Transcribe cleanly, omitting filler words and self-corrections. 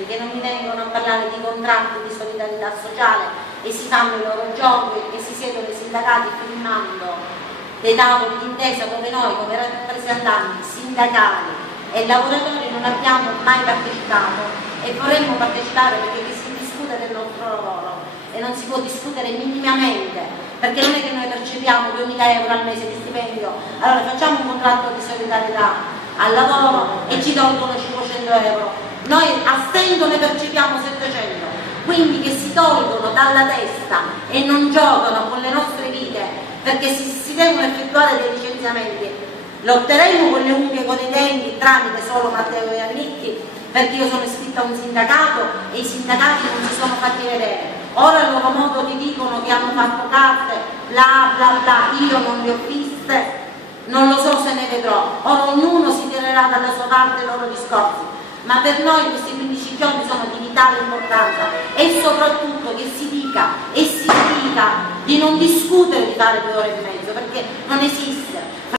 sindacato, che non mi vengono a parlare di contratti di solidarietà sociale e si fanno i loro giochi e che si siedono i sindacati filmando dei tavoli d'intesa dove noi come rappresentanti sindacali e lavoratori non abbiamo mai partecipato e vorremmo partecipare, perché si discute del nostro lavoro e non si può discutere minimamente, perché non è che noi percepiamo 2000 euro al mese di stipendio, allora facciamo un contratto di solidarietà al lavoro e ci tolgono 500 euro, noi a stento ne percepiamo 700, quindi che si tolgono dalla testa e non giocano con le nostre vite, perché si devono effettuare dei licenziamenti. Lotteremo con le unghie e con i denti tramite solo Matteo Iannitti, perché io sono iscritta a un sindacato e i sindacati non si sono fatti vedere. Ora a loro modo ti dicono che hanno fatto carte, bla bla bla, io non le ho viste, non lo so se ne vedrò. Ora ognuno si tirerà dalla sua parte i loro discorsi, ma per noi questi 15 giorni sono di vitale importanza e soprattutto che si dica e si dica di non discutere di fare 2 ore e mezzo, perché non esiste.